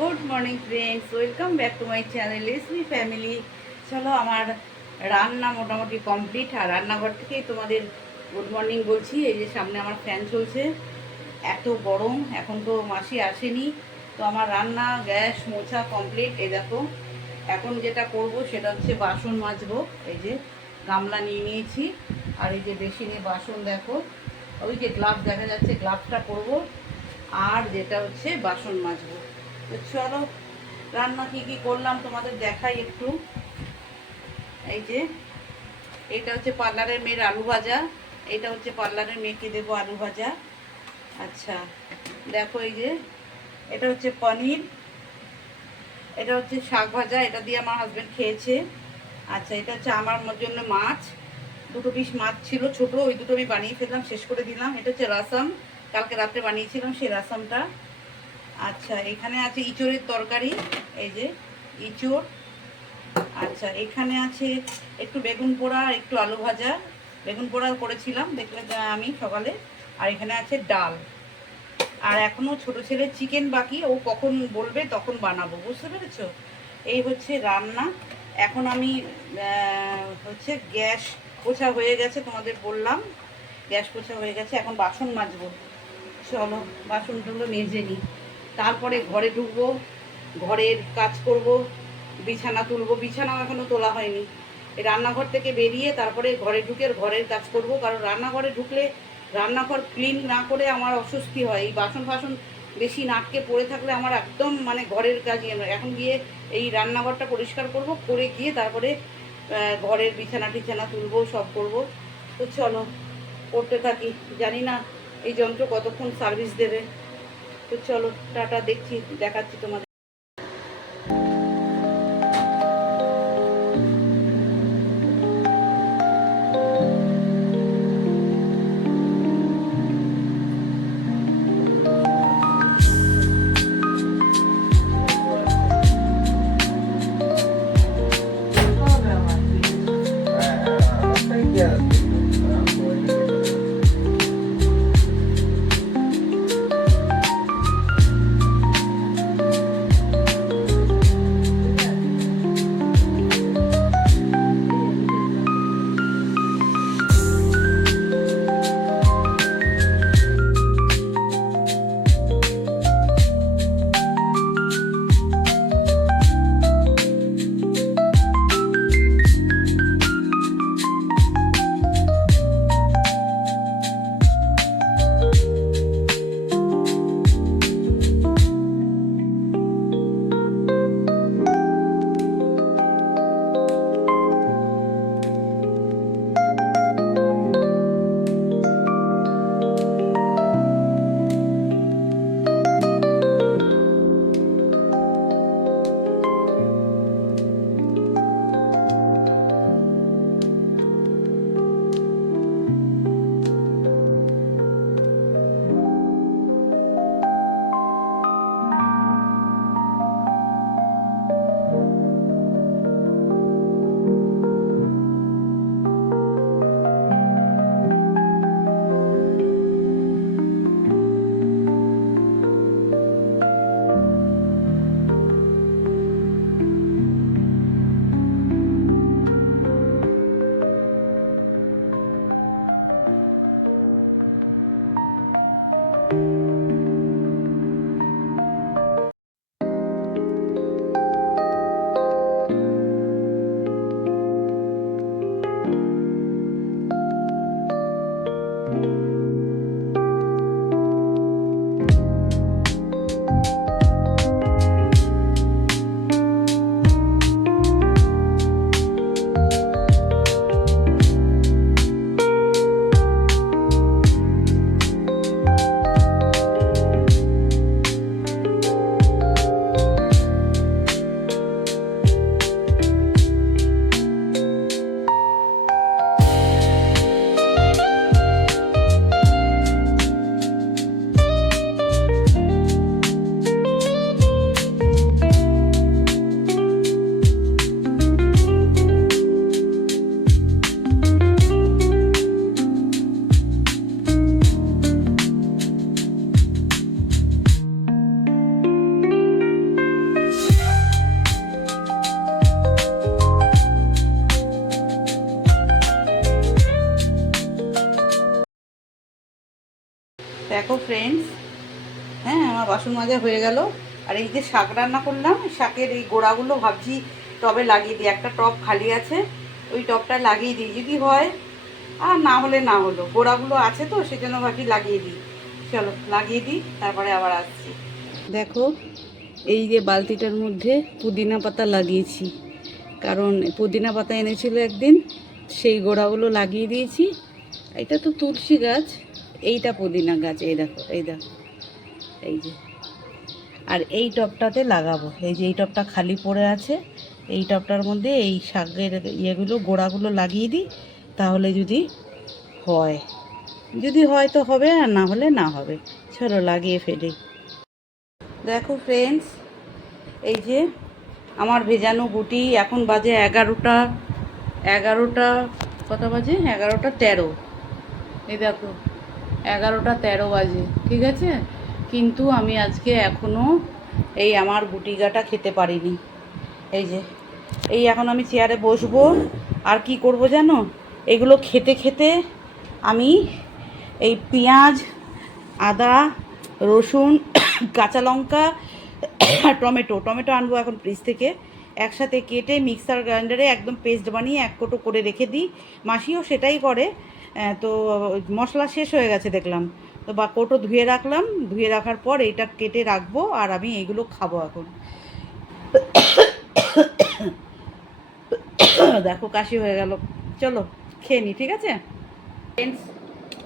Good morning friends, welcome back to my channel এসমি family. চলো, আমার রান্না মোটামুটি কমপ্লিট। আর রান্নাঘর থেকেই তোমাদের গুড মর্নিং বলছি। এই যে সামনে আমার ফ্যান চলছে, এত গরম। এখন তো মাসি আসেনি, তো আমার রান্না গ্যাস মোছা কমপ্লিট। এই দেখো, এখন যেটা করব সেটা হচ্ছে বাসন মাজবো। এই যে গামলা নিয়ে নিয়েছি, আর এই যে বেসিনে বাসন দেখো, ওই যে গ্লাভ দেখা যাচ্ছে, গ্লাভটা করব। আর যেটা হচ্ছে বাসন মাজবো। তো চলো, রান্না কী কী করলাম তোমাদের দেখাই একটু। এই যে এটা হচ্ছে পার্লারের মেয়ের আলু ভাজা, এটা হচ্ছে পার্লারের মেয়েকে দেবো আলু ভাজা। আচ্ছা দেখো, এই যে এটা হচ্ছে পনির, এটা হচ্ছে শাক ভাজা, এটা দিয়ে আমার হাজব্যান্ড খেয়েছে। আচ্ছা, এটা হচ্ছে আমার জন্য মাছ, দুটো পিস মাছ ছিল ছোট, ওই দুটো আমি বানিয়ে ফেললাম, শেষ করে দিলাম। এটা হচ্ছে রাসাম, কালকে রাত্রে বানিয়েছিলাম সেই রাসামটা। আচ্ছা, এখানে আছে ইঁচড়ের তরকারি, এই যে ইঁচড়। আচ্ছা, এখানে আছে একটু বেগুন পোড়া, একটু আলু ভাজা। বেগুন পোড়া করেছিলাম দেখলে আমি সকালে। আর এখানে আছে ডাল। আর এখনও ছোট ছেলে চিকেন বাকি, ও কখন বলবে তখন বানাবো, বুঝতে পেরেছো? এই হচ্ছে রান্না। এখন আমি হচ্ছে গ্যাস পোছা হয়ে গেছে, তোমাদের বললাম গ্যাস পোছা হয়ে গেছে। এখন বাসন মাজবো। চলো, বাসনগুলো মেজে নিই, তারপরে ঘরে ঢুকবো, ঘরের কাজ করব, বিছানা তুলবো। বিছানাও এখনও তোলা হয়নি। এই রান্নাঘর থেকে বেরিয়ে তারপরে ঘরে ঢুকে ঘরের কাজ করব, কারণ রান্নাঘরে ঢুকলে রান্নাঘর ক্লিন না করে আমার অস্বস্তি হয়। এই বাসন ফাসন বেশি নাটকে পড়ে থাকলে আমার একদম মানে ঘরের কাজই নয়। এখন গিয়ে এই রান্নাঘরটা পরিষ্কার করব, করে গিয়ে তারপরে ঘরের বিছানা টিছানা তুলবো, সব করব। তো চলো, করতে থাকি। জানি না এই যন্ত্র কতক্ষণ সার্ভিস দেবে। তো চলো, টাটা, দেখাচ্ছি তোমাদের। দেখো ফ্রেন্ডস, হ্যাঁ আমার বাসন মাজা হয়ে গেল। আর এই যে শাক রান্না করলাম, শাকের এই গোড়াগুলো ভাবছি টবে লাগিয়ে দিই। একটা টব খালি আছে, ওই টবটা লাগিয়ে দিই, যদি হয়। আর না হলে না হলো, গোড়াগুলো আছে তো সেজন্য ভাবছি লাগিয়ে দিই। চলো লাগিয়ে দিই, তারপরে আবার আসছি। দেখো এই যে বালতিটার মধ্যে পুদিনা পাতা লাগিয়েছি, কারণ পুদিনা পাতা এনেছিল একদিন, সেই গোড়াগুলো লাগিয়ে দিয়েছি। এটা তো তুলসী গাছ, এইটা পুদিনা গাছ, এই দেখো এই দেখো এই যে। আর এই টবটাতে লাগাবো, এই যে এই টবটা খালি পড়ে আছে, এই টবটার মধ্যে এই শাকের ইয়েগুলো গোড়াগুলো লাগিয়ে দিই, তাহলে যদি হয়, যদি হয় তো হবে, আর না হলে না হবে। চলো লাগিয়ে ফেলি। দেখো ফ্রেন্ডস, এই যে আমার ভেজানো গুটি, এখন বাজে 11টা কত বাজে, 11টা 13। এই দেখো 11টা 13 বাজে, ঠিক আছে। কিন্তু আমি আজকে এখনও এই আমার গুটি গাটা খেতে পারিনি। এই যে এই এখন আমি চেয়ারে বসবো, আর কি করব জানো, এগুলো খেতে খেতে আমি এই পেঁয়াজ, আদা, রসুন, কাঁচা লঙ্কা আর টমেটো আনবো এখন ফ্রিজ থেকে, একসাথে কেটে মিক্সার গ্রাইন্ডারে একদম পেস্ট বানিয়ে এক কোটো করে রেখে দিই। মাসিও সেটাই করে। তো মশলা শেষ হয়ে গেছে দেখলাম, তো বা কোটো ধুয়ে রাখলাম, ধুয়ে রাখার পর এইটা কেটে রাখবো, আর আমি এইগুলো খাবো এখন। দেখো কাশি হয়ে গেল, চলো খেয়ে নি, ঠিক আছে ফ্রেন্ডস।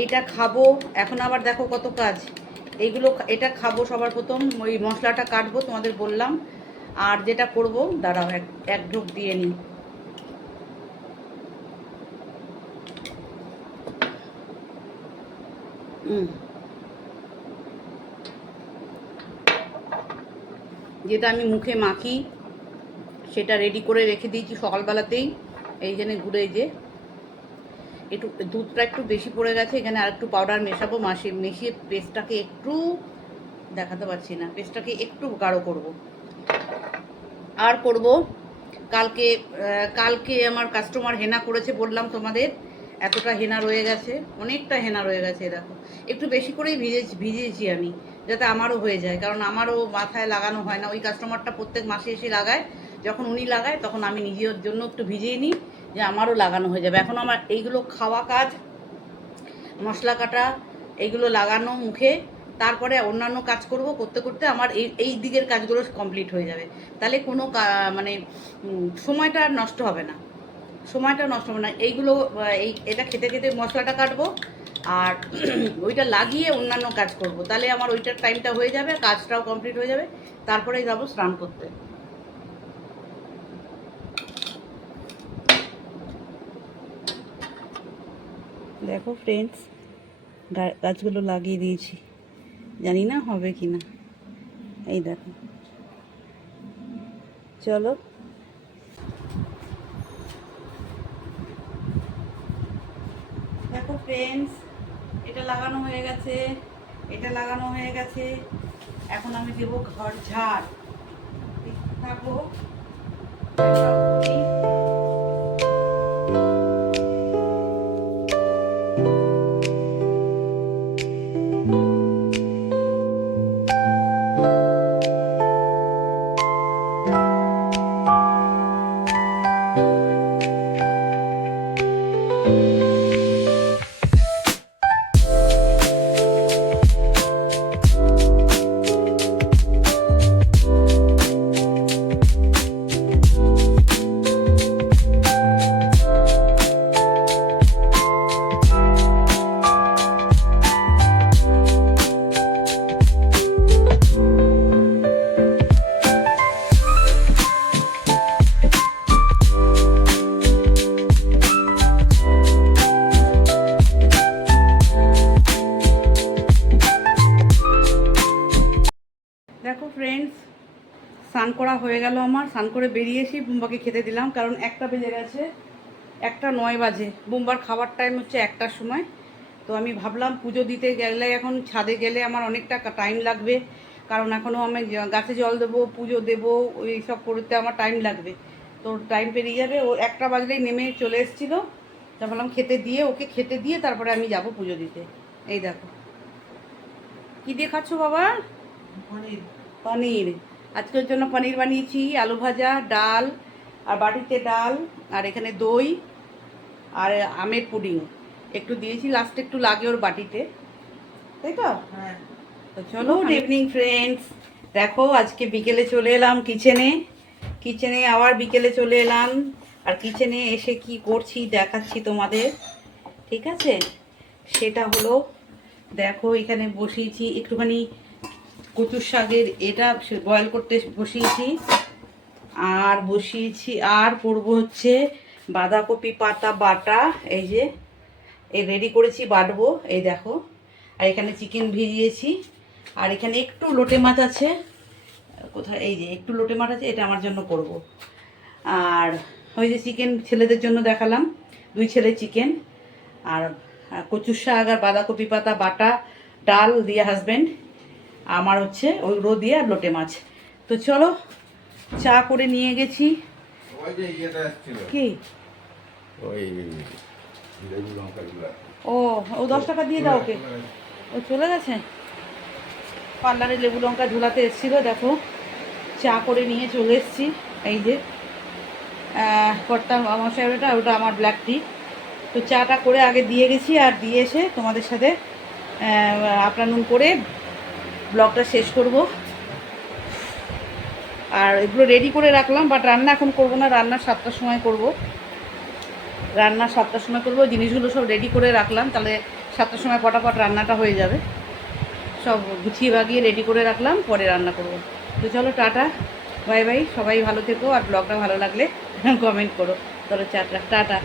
এইটা খাবো এখন, আবার দেখো কত কাজ। এইগুলো এটা খাবো, সবার প্রথম ওই মশলাটা কাটবো তোমাদের বললাম। আর যেটা করব, দাঁড়াও এক ঢোক দিয়ে নিই। যেটা আমি মুখে মাখি সেটা রেডি করে রেখে দিয়েছি সকালবেলাতেই। এই জন্য ঘুরে যে একটু দুধটা একটু বেশি পড়ে গেছে, এখানে আর একটু পাউডার মেশাবো, মিশিয়ে পেস্টটাকে একটু দেখাতে পারছি না, পেস্টটাকে একটু গাঢ় করব। আর করব কালকে আমার কাস্টমার হেনা করেছে, বললাম তোমাদের, এতটা হেনা রয়ে গেছে, অনেকটা হেনা রয়ে গেছে। দেখো একটু বেশি করেই ভিজিয়েছি আমি, যাতে আমারও হয়ে যায়, কারণ আমারও মাথায় লাগানো হয় না। ওই কাস্টমারটা প্রত্যেক মাসে এসে লাগায়, যখন উনি লাগায় তখন আমি নিজের জন্য একটু ভিজিয়ে নিই, যে আমারও লাগানো হয়ে যাবে। এখন আমার এইগুলো খাওয়া কাজ, মশলা কাটা, এইগুলো লাগানো মুখে, তারপরে অন্যান্য কাজ করতে করতে আমার এই দিকের কাজগুলো কমপ্লিট হয়ে যাবে। তাহলে কোনো মানে সময়টা নষ্ট হবে না, এইগুলো এটা খেতে খেতে মশলাটা কাটবো, আর ওইটা লাগিয়ে অন্যান্য কাজ করব, তাহলে আমার ওইটার টাইমটা হয়ে যাবে, কাজটাও কমপ্লিট হয়ে যাবে। তারপরে যাবো স্নান করতে। দেখো ফ্রেন্ডস, গাছগুলো লাগিয়ে দিয়েছি, জানি না হবে কি না। এই দেখো, চলো দেখো ফ্রেন্ডস, এটা লাগানো হয়ে গেছে, এটা লাগানো হয়ে গেছে। এখন আমি দেবো ঘর ঝাড়, থাকো। দেখো ফ্রেন্ডস, স্নান করা হয়ে গেল আমার, স্নান করে বেরিয়ে এসে বুম্বাকে খেতে দিলাম, কারণ 1টা বেজে গেছে, 1টা 9 বাজে। বুম্বার খাবার টাইম হচ্ছে 1টার সময়। তো আমি ভাবলাম পুজো দিতে গেলে, এখন ছাদে গেলে আমার অনেকটা টাইম লাগবে, কারণ এখনও আমি গাছে জল দেবো, পুজো দেবো, ওই সব করতে আমার টাইম লাগবে। তো টাইম পেরিয়ে যাবে, ও 1টা বাজলেই নেমে চলে এসেছিলো। তা ভাবলাম ওকে খেতে দিয়ে তারপরে আমি যাব পুজো দিতে। এই দেখো কি দিয়ে খাচ্ছো বাবা? পনির। আজকের জন্য পনির বানিয়েছি, আলু ভাজা, ডাল, আর বাটিতে ডাল, আর এখানে দই আর আমের পুডিং একটু দিয়েছি, লাস্টে একটু লাগে ওর বাটিতে, তাই তো? হ্যাঁ। তো চলো, গুড ইভিনিং ফ্রেন্ডস। দেখো আজকে বিকেলে চলে এলাম কিচেনে আবার বিকেলে চলে এলাম। আর কিচেনে এসে কি করছি দেখাচ্ছি তোমাদের, ঠিক আছে? সেটা হলো, দেখো এখানে বসিয়েছি একটুখানি কচুর শাকের এটা বয়েল করতে বসিয়েছি, আর করবো হচ্ছে বাঁধাকপি পাতা বাটা, এই যে এই রেডি করেছি, বাটবো, এই দেখো। আর এখানে চিকেন ভিজিয়েছি, আর এখানে একটু লোটে মাছ আছে, কোথায়, এই যে একটু লোটে মাছ আছে, এটা আমার জন্য করব। আর ওই যে চিকেন ছেলেদের জন্য দেখালাম, 2 ছেলে চিকেন, আর কচুর শাক আর বাঁধাকপি পাতা বাটা, ডাল দিয়ে হাজব্যান্ড, আমার হচ্ছে ওইগুলো দিয়ে আর লোটে মাছ। তো চলো, চা করে নিয়ে গেছি। ওই যে ইয়েটা আসছিল, কি? ওই লেবু লঙ্কাগুলো। ও 10 টাকা দিয়ে দাও ওকে। ও চলে গেছে পার্লারে, লেবু লঙ্কা ঝুলাতে এসেছিল। দেখো চা করে নিয়ে চলে এসেছি, এই যে কর্তা মশাইটা, ওটা আমার ব্ল্যাক টি। তো চাটা করে আগে দিয়ে গেছি, আর দিয়ে এসে তোমাদের সাথে আফটারনুন করে ব্লগটা শেষ করব। আর এগুলো রেডি করে রাখলাম, বাট রান্না এখন করব না, রান্না 7টার সময় করব। জিনিসগুলো সব রেডি করে রাখলাম, তাহলে 7টার সময় পটাপট রান্নাটা হয়ে যাবে। সব গুছিয়ে বাগিয়ে রেডি করে রাখলাম, পরে রান্না করব। তো চলো, টাটা, বাই বাই, সবাই ভালো থেকো, আর ব্লগটা ভালো লাগলে কমেন্ট করো। চলো টাটা।